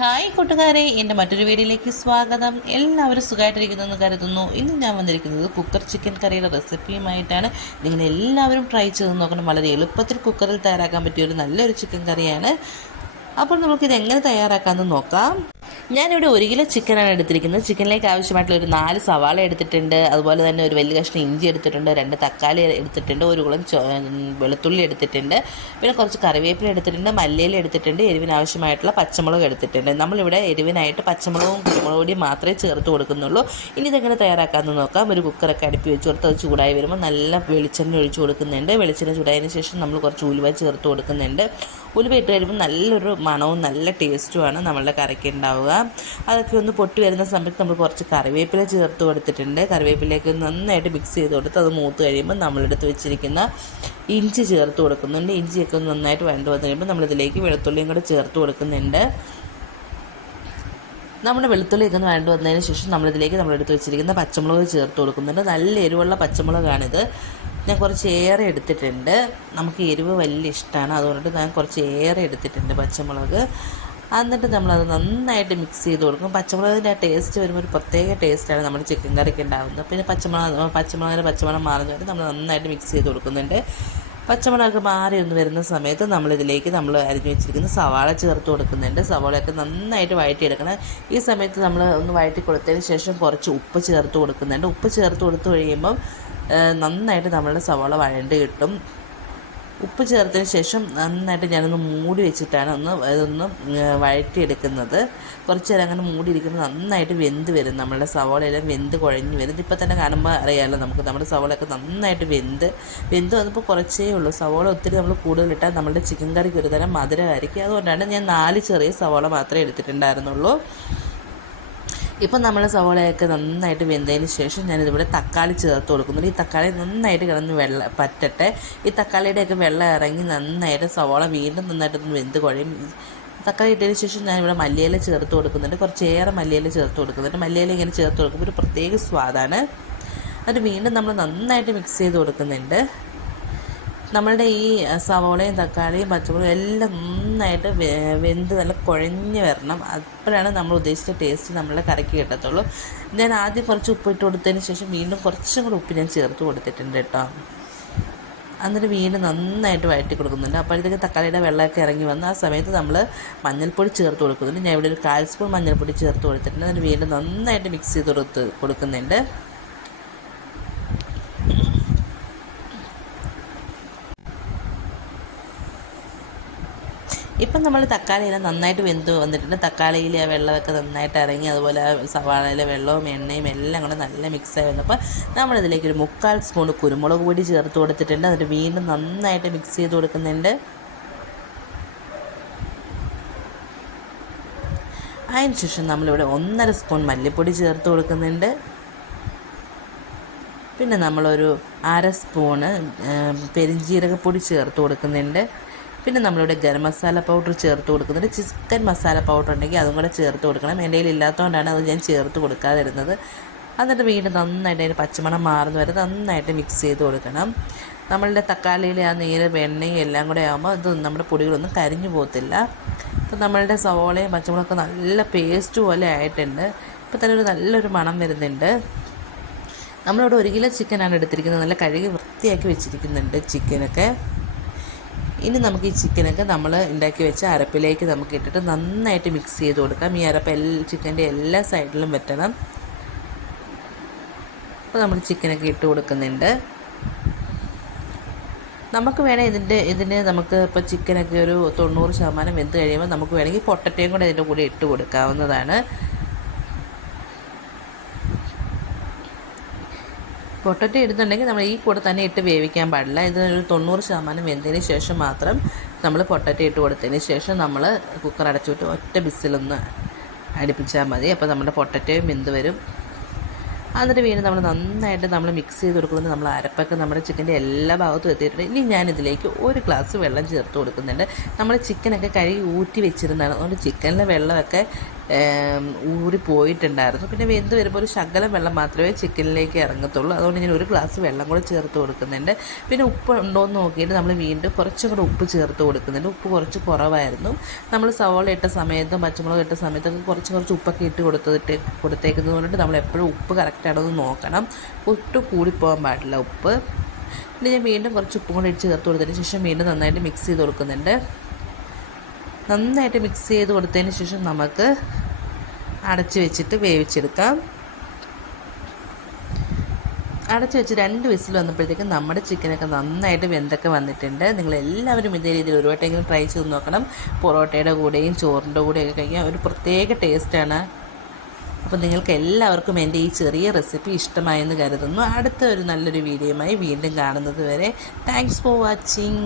Hi കൂട്ടുകാരെ എന്റെ മറ്റൊരു വീഡിയോയിലേക്ക് സ്വാഗതം. എല്ലാവരും സുഖമായിട്ടിരിക്കുന്നെന്ന് കരുതുന്നു. ഇന്ന് ഞാൻ വന്നിരിക്കുന്നത് കുക്കർ ചിക്കൻ കറിയുടെ റെസിപ്പിയുമായിട്ടാണ്. നിങ്ങൾ എല്ലാവരും ട്രൈ ചെയ്ത് നോക്കണം. വളരെ എളുപ്പത്തിൽ കുക്കറിൽ തയ്യാറാക്കാൻ പറ്റിയ ഒരു നല്ലൊരു ചിക്കൻ കറിയാണ്. അപ്പോൾ നമുക്കിത് എങ്ങനെ തയ്യാറാക്കാമെന്ന് നോക്കാം. ഞാനിവിടെ ഒരു കിലോ ചിക്കനാണ് എടുത്തിരിക്കുന്നത്. ചിക്കനിലേക്ക് ആവശ്യമായിട്ടുള്ള ഒരു നാല് സവാള എടുത്തിട്ടുണ്ട്. അതുപോലെ തന്നെ ഒരു വലിയ കഷ്ണം ഇഞ്ചി എടുത്തിട്ടുണ്ട്. രണ്ട് തക്കാളി എടുത്തിട്ടുണ്ട്. ഒരു കുളം വെളുത്തുള്ളി എടുത്തിട്ടുണ്ട്. പിന്നെ കുറച്ച് കറിവേപ്പില എടുത്തിട്ടുണ്ട്. മല്ലിയില എടുത്തിട്ടുണ്ട്. എരിവിന് ആവശ്യമായിട്ടുള്ള പച്ചമുളക് എടുത്തിട്ടുണ്ട്. നമ്മളിവിടെ എരിവിനായിട്ട് പച്ചമുളകും കുരുമുളക് പൊടിയും മാത്രമേ ചേർത്ത് കൊടുക്കുന്നുള്ളൂ. ഇനി ഇതെങ്ങനെ തയ്യാറാക്കാമെന്ന് നോക്കാം. ഒരു കുക്കറൊക്കെ അടുപ്പി വെച്ച് കൊടുത്ത് അത് ചൂടായി വരുമ്പോൾ നല്ല വെളിച്ചെണ്ണ ഒഴിച്ച് കൊടുക്കുന്നുണ്ട്. വെളിച്ചെണ്ണ ചൂടായതിന് ശേഷം നമ്മൾ കുറച്ച് ഉലുവ ചേർത്ത് കൊടുക്കുന്നുണ്ട്. ഉലുവ ഇട്ട് കഴിയുമ്പോൾ നല്ലൊരു മണവും നല്ല ടേസ്റ്റുമാണ് നമ്മളുടെ കറിക്ക് ഉണ്ടാവുക. അതൊക്കെ ഒന്ന് പൊട്ടി വരുന്ന സമയത്ത് നമ്മൾ കുറച്ച് കറിവേപ്പില ചേർത്ത് കൊടുത്തിട്ടുണ്ട്. കറിവേപ്പിലേക്ക് നന്നായിട്ട് മിക്സ് ചെയ്ത് കൊടുത്ത് അത് മൂത്ത് കഴിയുമ്പോൾ നമ്മളെടുത്ത് വെച്ചിരിക്കുന്ന ഇഞ്ചി ചേർത്ത് കൊടുക്കുന്നുണ്ട്. ഇഞ്ചിയൊക്കെ ഒന്ന് നന്നായിട്ട് വഴണ്ട് വന്നു കഴിയുമ്പോൾ നമ്മളിതിലേക്ക് വെളുത്തുള്ളിയും കൂടെ ചേർത്ത് കൊടുക്കുന്നുണ്ട്. നമ്മുടെ വെളുത്തുള്ളിയൊക്കെ വഴണ്ട് വന്നതിന് ശേഷം നമ്മളിതിലേക്ക് നമ്മളെടുത്ത് വെച്ചിരിക്കുന്ന പച്ചമുളക് ചേർത്ത് കൊടുക്കുന്നുണ്ട്. നല്ല എരിവുള്ള പച്ചമുളകാണിത്. ഞാൻ കുറച്ച് ഏറെ എടുത്തിട്ടുണ്ട്. നമുക്ക് എരിവ് വലിയ ഇഷ്ടമാണ് അതുകൊണ്ട് ഞാൻ കുറച്ച് ഏറെ എടുത്തിട്ടുണ്ട് പച്ചമുളക്. എന്നിട്ട് നമ്മളത് നന്നായിട്ട് മിക്സ് ചെയ്ത് കൊടുക്കും. പച്ചമുളകിന്റെ ആ ടേസ്റ്റ് വരുമ്പോൾ ഒരു പ്രത്യേക ടേസ്റ്റാണ് നമ്മുടെ ചിക്കൻ കറിക്ക് ഉണ്ടാകുന്നത് പിന്നെ പച്ചമുളക് പച്ചമുളകിന്റെ പച്ചമുളക് മാറുന്നവരെ നമ്മൾ നന്നായിട്ട് മിക്സ് ചെയ്ത് കൊടുക്കുന്നുണ്ട്. പച്ചമുളകൊക്കെ മാറി ഒന്ന് വരുന്ന സമയത്ത് നമ്മളിതിലേക്ക് നമ്മൾ അരിഞ്ഞു വെച്ചിരിക്കുന്ന സവാള ചേർത്ത് കൊടുക്കുന്നുണ്ട്. സവാളയൊക്കെ നന്നായിട്ട് വഴറ്റിയെടുക്കണം. ഈ സമയത്ത് നമ്മൾ ഒന്ന് വഴറ്റി കൊടുത്തതിന് ശേഷം കുറച്ച് ഉപ്പ് ചേർത്ത് കൊടുക്കുന്നുണ്ട്. ഉപ്പ് ചേർത്ത് കൊടുത്തു കഴിയുമ്പം നന്നായിട്ട് നമ്മളുടെ സവാള വഴണ്ട് കിട്ടും. ഉപ്പ് ചേർത്തതിന് ശേഷം നന്നായിട്ട് ഞാനൊന്ന് മൂടി വെച്ചിട്ടാണ് ഒന്ന് അതൊന്ന് വഴറ്റിയെടുക്കുന്നത്. കുറച്ച് നേരം അങ്ങനെ മൂടി ഇരിക്കുമ്പോൾ നന്നായിട്ട് വെന്ത് വരും. നമ്മളുടെ സവോളയെല്ലാം വെന്ത് കുഴഞ്ഞ് വരും. ഇതിപ്പോൾ തന്നെ കാണുമ്പോൾ അറിയാമല്ലോ നമുക്ക് നമ്മുടെ സവോളയൊക്കെ നന്നായിട്ട് വെന്ത്. വെന്ത് വന്നപ്പോൾ കുറച്ചേ ഉള്ളൂ. സവോള ഒത്തിരി നമ്മൾ കൂടുതലിട്ടാൽ നമ്മുടെ ചിക്കൻ കറിക്ക് ഒരു തരം മധുരമായിരിക്കും. അതുകൊണ്ടാണ് ഞാൻ നാല് ചെറിയ സവോള മാത്രമേ എടുത്തിട്ടുണ്ടായിരുന്നുള്ളൂ. ഇപ്പം നമ്മൾ സവോളയൊക്കെ നന്നായിട്ട് വെന്തതിന് ശേഷം ഞാനിതിവിടെ തക്കാളി ചേർത്ത് കൊടുക്കുന്നുണ്ട്. ഈ തക്കാളി നന്നായിട്ട് കിടന്ന് വെള്ള പറ്റട്ടെ. ഈ തക്കാളിയുടെയൊക്കെ വെള്ളം ഇറങ്ങി നന്നായിട്ട് സവോള വീണ്ടും നന്നായിട്ടൊന്ന് വെന്ത് കുഴയും. തക്കാളി ഇട്ടതിന് ശേഷം ഞാനിവിടെ മല്ലിയില ചേർത്ത് കൊടുക്കുന്നുണ്ട്. കുറച്ചേറെ മല്ലിയില ചേർത്ത് കൊടുക്കുന്നുണ്ട്. മല്ലിയില ഇങ്ങനെ ചേർത്ത് കൊടുക്കുമ്പോൾ ഒരു പ്രത്യേക സ്വാദാണ്. അത് വീണ്ടും നമ്മൾ നന്നായിട്ട് മിക്സ് ചെയ്ത് കൊടുക്കുന്നുണ്ട്. നമ്മളുടെ ഈ സവോളയും തക്കാളിയും പച്ചമുളകും എല്ലാം നന്നായിട്ട് വെന്ത് നല്ല കുഴഞ്ഞ് വരണം. അപ്പോഴാണ് നമ്മൾ ഉദ്ദേശിച്ച ടേസ്റ്റ് നമ്മളെ കറക്കി കിട്ടത്തുള്ളൂ. ഞാൻ ആദ്യം കുറച്ച് ഉപ്പിട്ട് കൊടുത്തതിന് ശേഷം വീണ്ടും കുറച്ചും കൂടി ഉപ്പ് ഞാൻ ചേർത്ത് കൊടുത്തിട്ടുണ്ട് കേട്ടോ. എന്നിട്ട് വീണ്ടും നന്നായിട്ട് വഴറ്റി കൊടുക്കുന്നുണ്ട്. അപ്പോഴത്തേക്ക് തക്കാളിയുടെ വെള്ളമൊക്കെ ഇറങ്ങി വന്ന് ആ സമയത്ത് നമ്മൾ മഞ്ഞൾപ്പൊടി ചേർത്ത് കൊടുക്കുന്നുണ്ട്. ഞാൻ ഇവിടെ ഒരു കാൽ സ്പൂൺ മഞ്ഞൾപ്പൊടി ചേർത്ത് കൊടുത്തിട്ടുണ്ട്. എന്നിട്ട് വീണ്ടും നന്നായിട്ട് മിക്സ് ചെയ്ത് കൊടുത്ത് കൊടുക്കുന്നുണ്ട്. ഇപ്പം നമ്മൾ തക്കാളിയെല്ലാം നന്നായിട്ട് വെന്ത് വന്നിട്ടുണ്ട്. തക്കാളിയിലെ വെള്ളമൊക്കെ നന്നായിട്ട് ഇറങ്ങി അതുപോലെ സവാളയിലെ വെള്ളവും എണ്ണയും എല്ലാം കൂടെ നല്ല മിക്സായി വന്നപ്പോൾ നമ്മളിതിലേക്ക് ഒരു മുക്കാൽ സ്പൂൺ കുരുമുളക് പൊടി ചേർത്ത് കൊടുത്തിട്ടുണ്ട്. എന്നിട്ട് വീണ്ടും നന്നായിട്ട് മിക്സ് ചെയ്ത് കൊടുക്കുന്നുണ്ട്. അതിന് ശേഷം നമ്മളിവിടെ ഒന്നര സ്പൂൺ മല്ലിപ്പൊടി ചേർത്ത് കൊടുക്കുന്നുണ്ട്. പിന്നെ നമ്മളൊരു അര സ്പൂണ് പെരിഞ്ജീരകപ്പൊടി ചേർത്ത് കൊടുക്കുന്നുണ്ട്. പിന്നെ നമ്മളിവിടെ ഗരം മസാല പൗഡർ ചേർത്ത് കൊടുക്കുന്നുണ്ട് ചിക്കൻ മസാല പൗഡർ ഉണ്ടെങ്കിൽ അതും കൂടെ ചേർത്ത് കൊടുക്കണം. എന്റെ കയ്യിൽ ഇല്ലാത്തതുകൊണ്ടാണ് അത് ഞാൻ ചേർത്ത് കൊടുക്കാതിരുന്നത് എന്നിട്ട് വീണ്ടും നന്നായിട്ട് അതിന് പച്ചമണം മാറുന്ന വരെ നന്നായിട്ട് മിക്സ് ചെയ്ത് കൊടുക്കണം. നമ്മളുടെ തക്കാളിയിലെ ആ നീര് വെണ്ണയും എല്ലാം കൂടെ ആകുമ്പോൾ ഇത് നമ്മുടെ പൊടികളൊന്നും കരിഞ്ഞു പോകത്തില്ല. അപ്പം നമ്മളുടെ സവോളയും പച്ചമുളകൊക്കെ നല്ല പേസ്റ്റ് പോലെ ആയിട്ടുണ്ട്. ഇപ്പം തന്നെ ഒരു നല്ലൊരു മണം വരുന്നുണ്ട്. നമ്മളിവിടെ ഒരു കിലോ ചിക്കനാണ് എടുത്തിരിക്കുന്നത്. നല്ല കഴുകി വൃത്തിയാക്കി വെച്ചിരിക്കുന്നുണ്ട് ചിക്കനൊക്കെ ഇനി നമുക്ക് ഈ ചിക്കനൊക്കെ നമ്മൾ ഉണ്ടാക്കി വെച്ച അരപ്പിലേക്ക് നമുക്ക് ഇട്ടിട്ട് നന്നായിട്ട് മിക്സ് ചെയ്ത് കൊടുക്കാം. ഈ അരപ്പ് എല്ലാ ചിക്കന്റെ എല്ലാ സൈഡിലും പറ്റണം അപ്പോൾ നമ്മൾ ചിക്കനൊക്കെ ഇട്ട് കൊടുക്കുന്നുണ്ട്. നമുക്ക് വേണേൽ ഇതിന്റെ ഇതിന് നമുക്ക് ഇപ്പോൾ ചിക്കനൊക്കെ ഒരു തൊണ്ണൂറ് ശതമാനം വെന്ത് കഴിയുമ്പോൾ നമുക്ക് വേണമെങ്കിൽ പൊട്ടറ്റയും കൂടെ ഇതിന്റെ കൂടെ ഇട്ട് കൊടുക്കാവുന്നതാണ്. പൊട്ടറ്റോ ഇടുന്നുണ്ടെങ്കിൽ നമ്മൾ ഈ കൂടെ തന്നെ ഇട്ട് വേവിക്കാൻ പാടില്ല. ഇത് ഒരു തൊണ്ണൂറ് ശതമാനം വെന്തതിന് ശേഷം മാത്രം നമ്മൾ പൊട്ടറ്റോ ഇട്ട് കൊടുത്തതിന് ശേഷം നമ്മൾ കുക്കർ അടച്ചുവിട്ട് ഒറ്റ ബിസിലൊന്ന് അടുപ്പിച്ചാൽ മതി. അപ്പോൾ നമ്മുടെ പൊട്ടറ്റോയും വെന്ത് വരും. എന്നിട്ട് വീണ്ടും നമ്മൾ നന്നായിട്ട് നമ്മൾ മിക്സ് ചെയ്ത് കൊടുക്കുന്നത് നമ്മൾ അരപ്പൊക്കെ നമ്മുടെ ചിക്കന്റെ എല്ലാ ഭാഗത്തും എത്തിയിട്ടുണ്ട്. ഇനി ഞാനിതിലേക്ക് ഒരു ഗ്ലാസ് വെള്ളം ചേർത്ത് കൊടുക്കുന്നുണ്ട്. നമ്മൾ ചിക്കനൊക്കെ കഴുകി ഊറ്റി വെച്ചിരുന്നതാണ്. അതുകൊണ്ട് ചിക്കനിലെ വെള്ളമൊക്കെ ഊറി പോയിട്ടുണ്ടായിരുന്നു. പിന്നെ വെന്ത് വരുമ്പോൾ ഒരു ശകലം വെള്ളം മാത്രമേ ചിക്കനിലേക്ക് ഇറങ്ങത്തുള്ളൂ. അതുകൊണ്ട് ഞാൻ ഒരു ഗ്ലാസ് വെള്ളം കൂടെ ചേർത്ത് കൊടുക്കുന്നുണ്ട്. പിന്നെ ഉപ്പ് ഉണ്ടോ എന്ന് നോക്കിയിട്ട് നമ്മൾ വീണ്ടും കുറച്ചും കൂടെ ഉപ്പ് ചേർത്ത് കൊടുക്കുന്നുണ്ട്. ഉപ്പ് കുറച്ച് കുറവായിരുന്നു. നമ്മൾ സവാള ഇട്ട സമയത്തും പച്ചമുളക് ഇട്ട സമയത്തൊക്കെ കുറച്ച് കുറച്ച് ഉപ്പൊക്കെ ഇട്ട് കൊടുത്തിട്ട് കൊടുത്തേക്കുന്നത് കൊണ്ടിട്ട് നമ്മൾ എപ്പോഴും ഉപ്പ് കറക്റ്റാണോ എന്ന് നോക്കണം. ഒട്ടും കൂടിപ്പോകാൻ പാടില്ല ഉപ്പ്. പിന്നെ ഞാൻ വീണ്ടും കുറച്ച് ഉപ്പും കൂടി ഇട്ട് ചേർത്ത് കൊടുത്തതിന് ശേഷം വീണ്ടും നന്നായിട്ട് മിക്സ് ചെയ്ത് കൊടുക്കുന്നുണ്ട്. നന്നായിട്ട് മിക്സ് ചെയ്ത് കൊടുത്തതിന് ശേഷം നമുക്ക് അടച്ച് വെച്ചിട്ട് വേവിച്ചെടുക്കാം. അടച്ച് വെച്ച് രണ്ട് വിസിൽ വന്നപ്പോഴത്തേക്കും നമ്മുടെ ചിക്കനൊക്കെ നന്നായിട്ട് വെന്തൊക്കെ വന്നിട്ടുണ്ട്. നിങ്ങൾ എല്ലാവരും ഇതേ രീതിയിൽ ഒരു വട്ടമെങ്കിലും ട്രൈ ചെയ്ത് നോക്കണം. പൊറോട്ടയുടെ കൂടെയും ചോറിന്റെ കൂടെയൊക്കെ കഴിക്കാൻ ഒരു പ്രത്യേക ടേസ്റ്റാണ് അപ്പോൾ നിങ്ങൾക്ക് എല്ലാവർക്കും എന്റെ ഈ ചെറിയ റെസിപ്പി ഇഷ്ടമായെന്ന് കരുതുന്നു. അടുത്ത ഒരു നല്ലൊരു വീഡിയോയുമായി വീണ്ടും കാണുന്നത് വരെ. Thanks for watching